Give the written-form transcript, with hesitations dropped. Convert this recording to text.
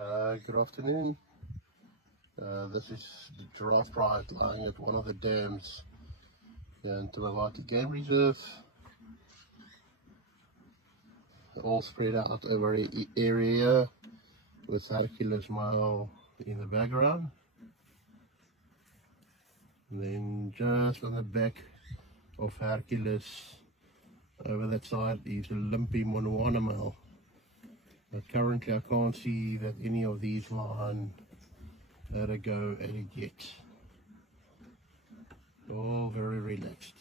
Good afternoon. This is the Giraffe Pride lying at one of the dams in the Game Reserve, all spread out over an area with Hercules Mile in the background. And then just on the back of Hercules over that side is a Limpy Monuana Mile. But currently I can't see that any of these line at a go at it yet. All very relaxed.